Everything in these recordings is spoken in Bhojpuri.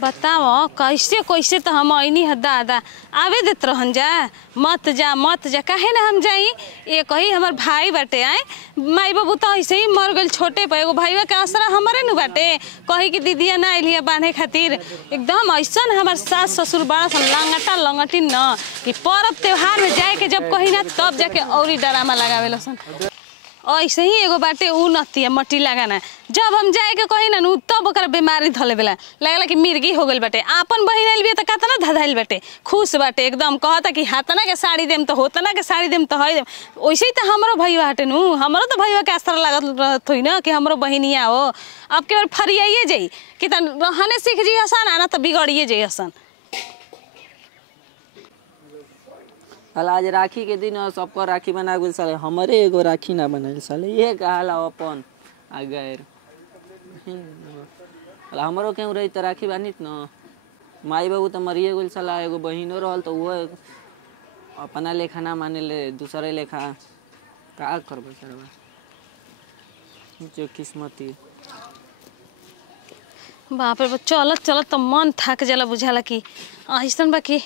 बताओ कैसे कैसे तो हम ऐनी है दादा आवे देत रहन जा मत जा काहे ना हम जाई। ये कही हमार भाई बाटे आए माई बाबू तो ऐसे ही मर गए छोटे पे एगो भाईवा के आसरा हमारे नु बाटे कही कि दीदिया ना अलिया बांधे खातिर एकदम ऐसा हमार सास ससुर बड़ा सन लंगटा लंगटी न कि पर्व त्योहार में जाए के जब कही ना तब जाके औरी डरामा लगावे सन। ऐसे ही एगो बाटे उ नती है मट्टी लगाना जब हम जाए के कही ना तब ओकर बीमारी धले बेला लगला कि मिर्गी हो गइल बाटे। आपन बहिन आइल बिया त कतना धधाइल बाटे खुश बाटे एकदम कहता कि हातना के साड़ी देम तो होतना के साड़ी देम तो है देम। वैसे ही त हमरो भईवा हटे नु हमरो तो भईवा के आसरा लागत रहत होई ना कि हमरो बहिनिया हो। अब के बार फरियाइए जाई कि त रहने सीख जी हसन आना त बिगड़िए जाई हसन। आज राखी के दिन सबको राखी बना गए साले हमारे एगो राखी ना बनाए साले ये कहाला अपन आ गए हमारो क्यों रही तो राखी बानी न माई बाबू तो मरिए गए साला एगो बहिनो रहल तो वो अपना लेखा ना माने ले दूसरे लेखा का करबे सरवा जो किस्मती बाप रे चलत चलत तो मन थक जाला बुझाला कि ऐसन बा कि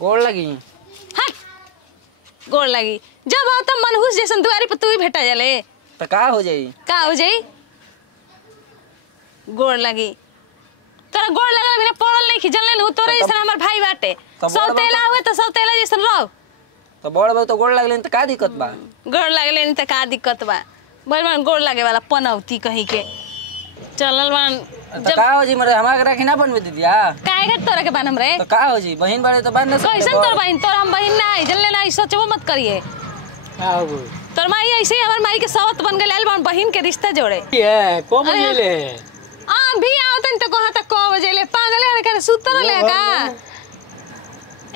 गोड़ लगी गोड़ लगी जब आओ तब मनहूस जैसन दुआरी पर तू ही भेटा जाले तो का हो जाई गोड़ लगी तोरा गोड़ लगल बिना पड़ल नहीं खिजल नहीं तोरा जैसन हमर भाई बाटे सौतेला हुए तो सौतेला जैसन रहो तो बड़ बड़ तो गोड़ लगले त का दिक्कत बा गोड़ लगले नहीं त का दिक्कत बा बड़ गोड़ लागे वाला पनौती कहीं के चलल बन तो का हो जी मरे हमरा राखी ना बनवे दीदिया काहे के तोरा के बनम रे तो का हो जी बहिन बाड़े तो बांध सकते कैसन तोर बहिन तोर हम बहिन ना जल्ले ना सोचबो मत करिए का हो तोर माई ऐसे ही हमर माई के सवत बन गेल बन बहिन के रिश्ता जोड़े ये को बजेले भी आओ तन तो कहा तक को बजेले पागल है करे सुतर ले का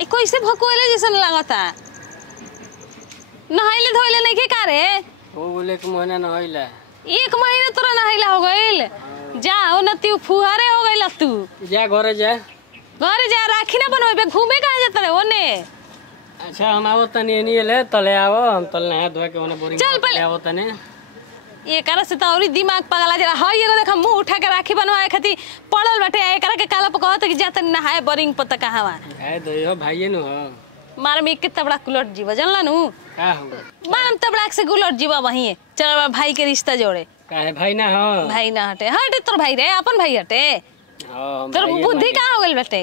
ए कैसे भकोले जैसन लागता नहाइले धोइले नहीं के का रे वो बोले कि महीना न होइला 1 महीना तोरा नहाइला हो गइल जा ओ नती फुहारे हो गइल तू जा घरे जा राखी ना बनवे घूमे कहां जात रे ओने। अच्छा हम आवो तनी नहीं ले तले आवो हम तले नहा धोए के ओने बोरिंग चल पहले आवो तने ये करा से तौरी दिमाग पगला जरा हई एगो देख मुंह उठा के राखी बनवाए खाती पड़ल बाटे एकरा के काला प कहत कि जा तनी नहाए बोरिंग पता कहवा है दइयो भाईए नु हो मार में के तबड़ा कुलट जीव जानला नु का हो मारम तबड़ा से गुलट जीव वही चल भाई के रिश्ता जोड़े काहे भाई ना हो भाई ना हटे हटे तोर भाई रे अपन भाई हटे हां तोर बुद्धि का हो गेल बेटे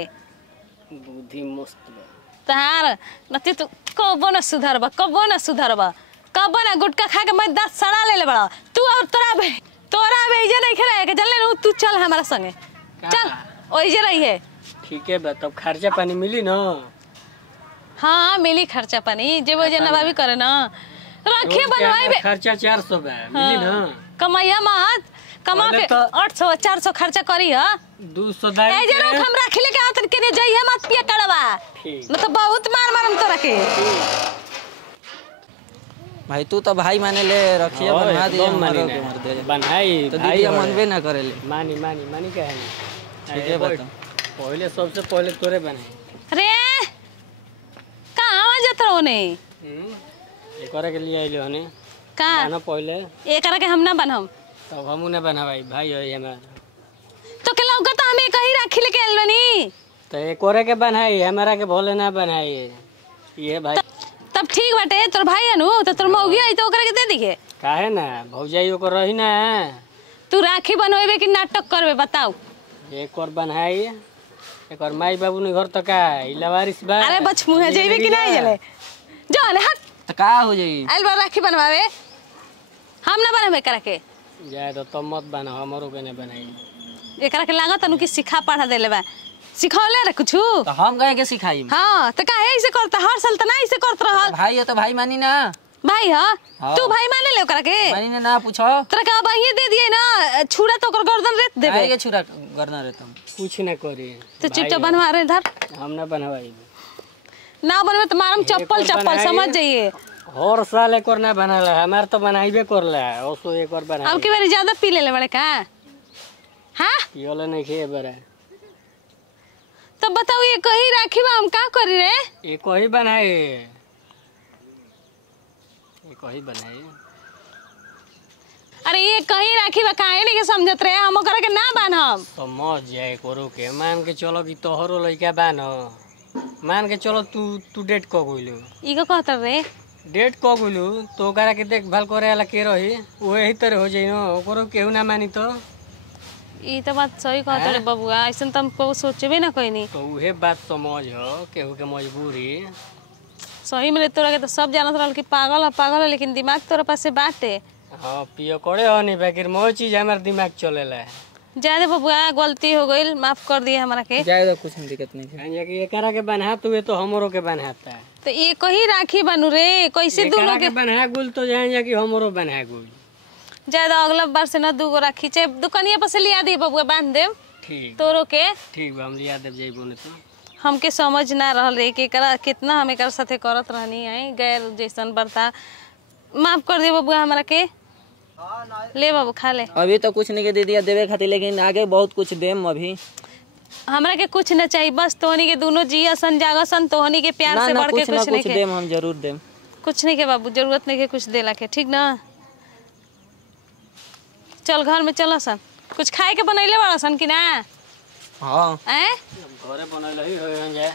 बुद्धि मस्त बा तार नती तू कबो न सुधरबा कबो ना गुटका खा के मैं 10 सड़ा ले बड़ा तू और तोरा भेजे नहीं खेला के चल ले तू चल हमारा संगे चल ओई जे रही है ठीक है बा तब खर्चा पानी मिली ना हां मिली खर्चा पानी जे वो जना भाभी करे ना राखी बनवाई खर्चा 400 बा मिली ना कमाइया मत कमा के 800 400 खर्चा करी ह 200 दाई ए जे हम राखी लेके आवत के जइया मत पिया कड़वा न तो बहुत मारम तोरा के भाई तू तो भाई माने ले रखिए बना दिए हमारो के मर दे बनाई तो दीदी मनबे ना करेले मानी कहे ठीक है बता पहले सबसे पहले तोरे बनाई रे कहां आ जात रहो ने एकरा के लिए आइले हने का ना पहले एकरा के हम ना बनम तब हमू ने बनावाई भाई है हमारा तो के लौका तो हमें कहीं राखी लेके आइल बनी तो एकरे के बनाई हमारा के भोले ना बनाई ये भाई तब ठीक बाटे तोर भाई है नु तो तोर मौगी आई तो ओकरा के दे दिए काहे ना भौजाई ओकर रही ना तू राखी बनवेबे कि नाटक करबे बताओ एक और बनाई एक और माई बाबू ने घर तो का इलावारिस बा अरे बच मुंह जेबे कि नहीं जले जो ले हट तो का हो जाई आइल बा राखी बनवावे हम ना बनवे करा के जाए तो तुम मत बना हमरो के ने बनाई एकरा के लागत अनु कि सिखा पढ़ा देले बा सिखौले रे कुछु तो हम कहे के सिखाई हां तो काहे ऐसे करता हर साल त ना ऐसे करत रहल भाई है तो भाई मानी ना भाई हां तू भाई माने ले ओकरा के मानी ना पूछो तोरा का भाई दे दिए ना छुरा तो ओकर गर्दन रेत देबे ये छुरा करना रे तुम कुछ ना करी तो चिट्टा बनवा रे इधर हम ना बनवाई ना बनवे तो मारम चप्पल समझ जाइए हर साल एक और ना बनाला हमार तो बनाइबे करला ओसो एक और बना अब की बार ज्यादा पी ले बड़े का हां पियोले नहीं खे बरे तब बताओ ये कहीं राखी बा हम का करी रे ये कोई बनाए ये कोई बनाए अरे ये कहीं राखी बा काहे नहीं के समझत रहे हम ओकरा के ना बान्हब। समझ जाए करो के मान के चलो कि तोहरो लइका बा न मान के चलो तू डेट क गइलू ई का कहत रे डेट क गइलू तो ओकरा के देखभाल करे वाला के रही ओहे ही तरह हो जाई न ओकरो केहू ना मानी तो ई तो बात सही कहत रे बबुआ ऐसन तो हम को सोचबे ना कइनी। तो उहे बात समझ हो केहू के मजबूरी सही में तोरा के तो सब जानत रहल कि पागल है लेकिन दिमाग तोरा पास से बाटे। हाँ पियो करे हो नहीं बाकी मोह चीज हमार दिमाग चलेला जाए दे बबुआ गलती हो गई माफ कर दिए हमरा के। जाए तो कुछ दिक्कत नहीं है। कहीं कि एकरा के बनहात हुए तो हमरो के बनहाता है तो ये कहीं राखी बनू रे कैसे दोनों के बना गुल तो जाए कि हमरो बना गुल ज्यादा अगला बार से ना दूगो राखी चाहे दुकानिया पर से लिया दी बबुआ बांध देव ठीक तोरो के ठीक बा हम लिया देव जइबो ने तो हमके समझ ना रहल रे कि एकरा कितना हम एकर साथे करत रहनी है गैर जैसन बर्ता माफ कर दे बबुआ हमरा के। ले बाबू खा ले। अभी तो कुछ नहीं के दे दिया देवे खातिर लेकिन आगे बहुत कुछ देम अभी। हमरा के कुछ न चाहिए बस तोहनी के दोनों जियसन जागसन तोहनी के प्यार से बढ़ के कुछ नहीं के देम हम जरूर देम। कुछ नहीं के बाबू जरूरत नहीं के कुछ देला के ठीक ना। चल घर में चलो सन कुछ खाए के बनैले बड़ा सन कि ना। हाँ हैं घरे बनल ही हो जाए